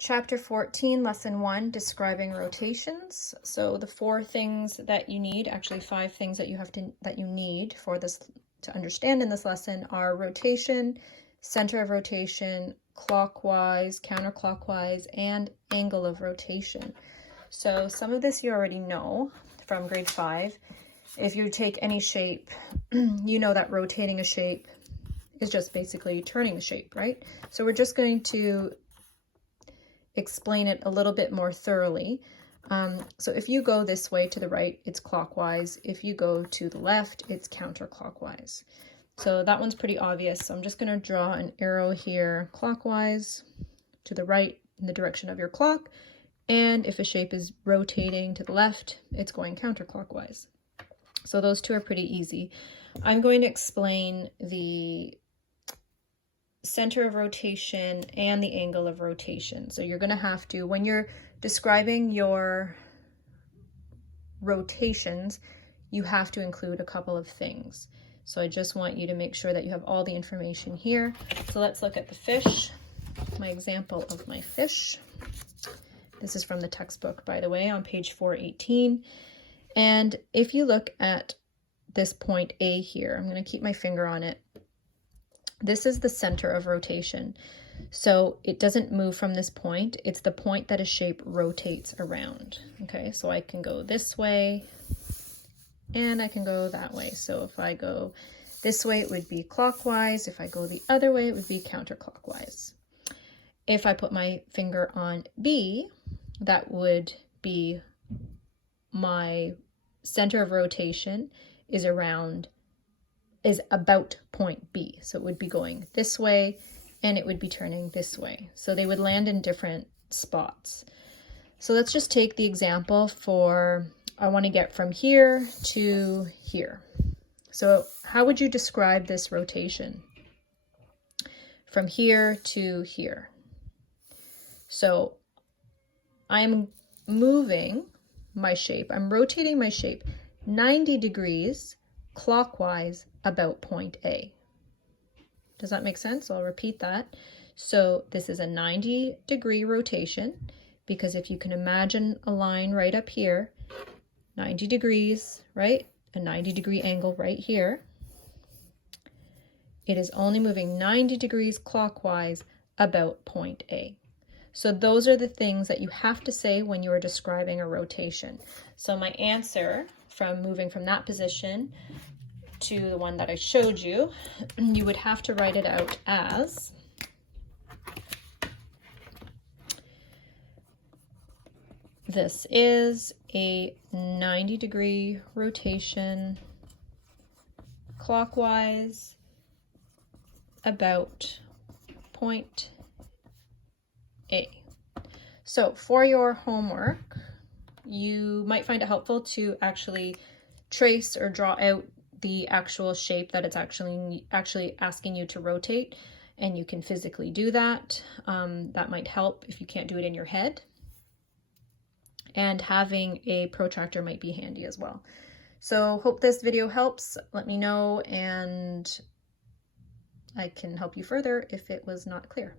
Chapter 14, Lesson 1, Describing Rotations. So the 4 things that you need, actually 5 things that you need for this to understand in this lesson are rotation, center of rotation, clockwise, counterclockwise, and angle of rotation. So some of this you already know from grade 5. If you take any shape, you know that rotating a shape is just basically turning a shape, right? So we're just going to explain it a little bit more thoroughly. So if you go this way to the right, it's clockwise. If you go to the left, it's counterclockwise. So that one's pretty obvious. So I'm just going to draw an arrow here clockwise to the right in the direction of your clock. And if a shape is rotating to the left, it's going counterclockwise. So those two are pretty easy. I'm going to explain the center of rotation and the angle of rotation. So you're going to have to, when you're describing your rotations, you have to include a couple of things. So I just want you to make sure that you have all the information here. So let's look at the fish, my example of my fish. This is from the textbook, by the way, on page 418. And if you look at this point A here, I'm going to keep my finger on it. This is the center of rotation. So it doesn't move from this point. It's the point that a shape rotates around. Okay, so I can go this way and I can go that way. So if I go this way, it would be clockwise. If I go the other way, it would be counterclockwise. If I put my finger on B, that would be my center of rotation is about point B. So it would be going this way and it would be turning this way. So they would land in different spots. So let's just take the example for, I want to get from here to here. So how would you describe this rotation? From here to here. So I'm moving my shape, I'm rotating my shape 90 degrees clockwise about point A. Does that make sense? I'll repeat that. So this is a 90-degree rotation, because if you can imagine a line right up here, 90 degrees, right? A 90-degree angle right here. It is only moving 90 degrees clockwise about point A. So those are the things that you have to say when you are describing a rotation. So my answer from moving from that position to the one that I showed you, you would have to write it out as this is a 90-degree rotation clockwise about point A. So for your homework, you might find it helpful to actually trace or draw out the actual shape that it's actually asking you to rotate, and you can physically do that. That might help if you can't do it in your head. And having a protractor might be handy as well. So hope this video helps. Let me know and I can help you further if it was not clear.